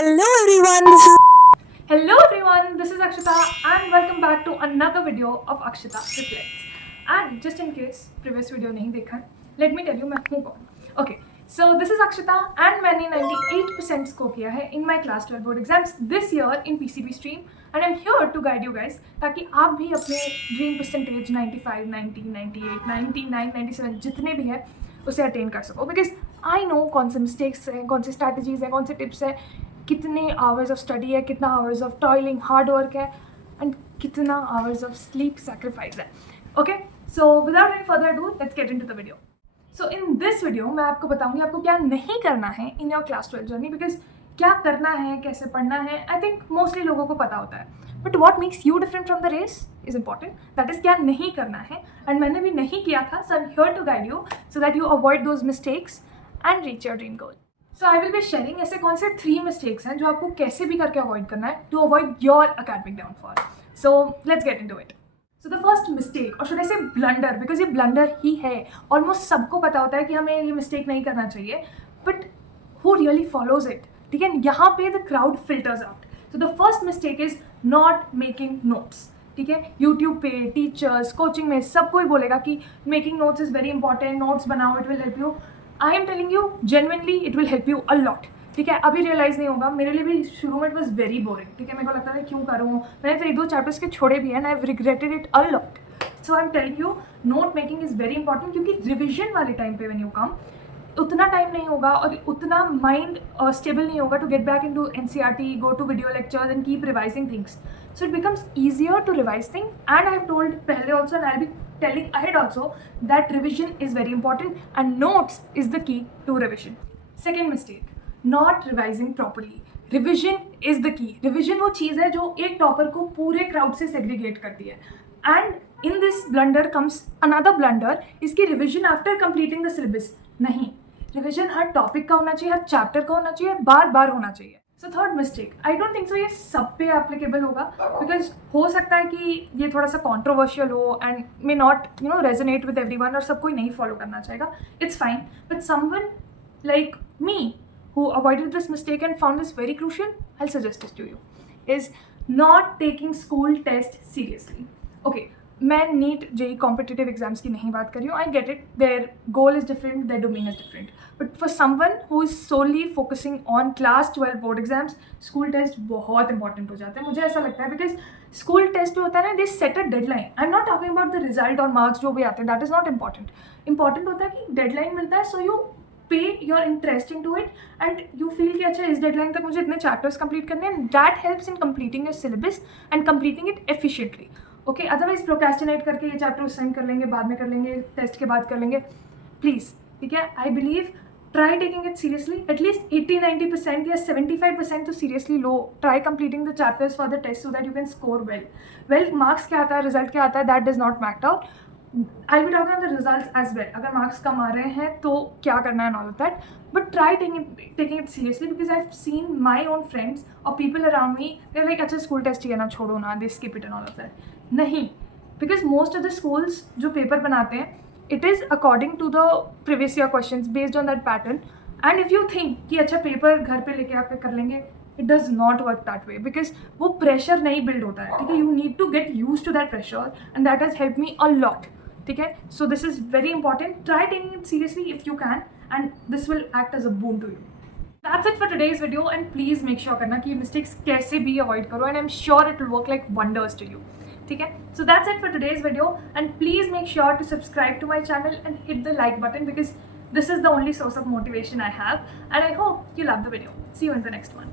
Hello everyone, this is Hello everyone, this is Akshita and welcome back to another video of Akshita Reflects. And just in case previous video नहीं देखा है, let me tell you मैं हूँ कौन. Okay, so this is Akshita and मैंने 98% score किया है in my class 12 board exams this year in PCB stream and I'm here to guide you guys ताकि आप भी अपने dream percentage 95, 90, 98, 99, 97 जितने भी है उसे अटेन कर सको. बिकॉज आई नो कौन से मिस्टेक्स हैं, कौन से स्ट्रैटेजीज हैं, कौन से टिप्स हैं, कितने आवर्स ऑफ स्टडी है, कितना hours of toiling hard work है एंड कितना आवर्स ऑफ स्लीप सैक्रिफाइस है. Okay, so without any further do let's get into the video. So in this video मैं आपको बताऊंगी आपको क्या नहीं करना है in your class 12 journey. Because क्या करना है, कैसे पढ़ना है, आई थिंक मोस्टली लोगों को पता होता है, but what makes you different from the race is important. That is क्या नहीं करना है एंड मैंने भी नहीं किया था. So I am here to guide you so that you avoid those mistakes and reach your dream goal. So I will be sharing ऐसे कौन से 3 मिस्टेक्स हैं जो आपको कैसे भी करके अवॉइड करना है to avoid your academic downfall. So let's get into it. So the first mistake, or should I say blunder, because ये ब्लंडर ही है. ऑलमोस्ट सबको पता होता है कि हमें ये मिस्टेक नहीं करना चाहिए, but who really follows it. ठीक है, यहाँ पे the crowd filters out. So the first mistake is not making notes. ठीक है, यूट्यूब पे टीचर्स, कोचिंग में सब कोई बोलेगा कि making notes is very important, notes बनाओ, it will help you. I am telling you genuinely it will help you a lot. ठीक है, अभी रियलाइज नहीं होगा, मेरे लिए भी शुरू में इट वॉज वेरी बोरिंग. ठीक है, मेरे को लगता था क्यों करूँ, मैंने तो 1-2 चैप्टर्स के छोड़े भी हैं, I have regretted it a lot. So I am telling you note making is very important, क्योंकि रिविजन वाले टाइम पे व्हेन यू कम उतना टाइम नहीं होगा और उतना माइंड स्टेबल नहीं होगा to get back into NCERT, go to video lectures and keep revising things. So it becomes easier to revise things, and I have told pehle also and I'll be telling ahead also that revision is very important and notes is the key to revision. Second mistake, not revising properly. Revision is the key. Revision वो चीज़ है जो एक topper को पूरे crowd से segregate करती है. And in this blunder comes another blunder, इसकी revision after completing the syllabus. नहीं, रिविजन हर टॉपिक का होना चाहिए, हर चैप्टर का होना चाहिए, बार बार होना चाहिए. So third mistake, I don't think so ये सब पे एप्लीकेबल होगा, बिकॉज हो सकता है कि ये थोड़ा सा कॉन्ट्रोवर्शियल हो and may not resonate with everyone और सब कोई नहीं फॉलो करना चाहेगा. It's fine, but someone like me who avoided this mistake and found this very crucial, I'll suggest this to you, is not taking school test seriously. Okay, मैं NEET JEE competitive exams की नहीं बात कर रही हूँ. I get it, their goal is different, their domain is different, but for someone who is solely focusing on class 12 board exams school test बहुत important हो जाते हैं. मुझे ऐसा लगता है बिकॉज स्कूल टेस्ट जो होता है ना, they set a deadline. I am not talking about the result और मार्क्स जो भी आते हैं, that is not important. Important होता है कि डेडलाइन मिलता है, so you pay your interest into it and you feel कि अच्छा इस डेडलाइन तक मुझे इतने चैप्टर्स कंप्लीट करने हैं. That helps in completing your syllabus and completing it efficiently. Okay, otherwise procrastinate करके ये चैप्टर उस टाइम कर लेंगे, बाद में कर लेंगे, टेस्ट के बाद कर लेंगे, प्लीज़. ठीक है, I believe try taking it seriously. At least 80-90% या 75% तो सीरियसली लो. Try completing the chapters for the test so that you can score well. Marks क्या आता है, रिजल्ट क्या आता है, that does not matter. I'll be talking about the results as well. अगर मार्क्स कम आ रहे हैं तो क्या करना है and all of that. But try taking it seriously, because I've seen my own friends or people around me, they're like अच्छा स्कूल टेस्ट ही है ना, छोड़ो ना, they skip it and all of that. नहीं, because most of the schools जो paper बनाते हैं, it is according to the previous year questions based on that pattern. And if you think कि अच्छा पेपर घर पे लेके आके कर लेंगे, it does not work that way, because वो प्रेशर नहीं बिल्ड होता है. ठीक है, you need to get used to that pressure and that has helped me a lot. ठीक है, so this is very important. Try taking it seriously if you can and this will act as a boon to you. That's it for today's video and please make sure करना कि mistakes कैसे भी avoid करो and I am sure it will work like wonders to you. ठीक है, so that's it for today's video and please make sure to subscribe to my channel and hit the like button, because this is the only source of motivation I have and I hope you love the video. See you in the next one.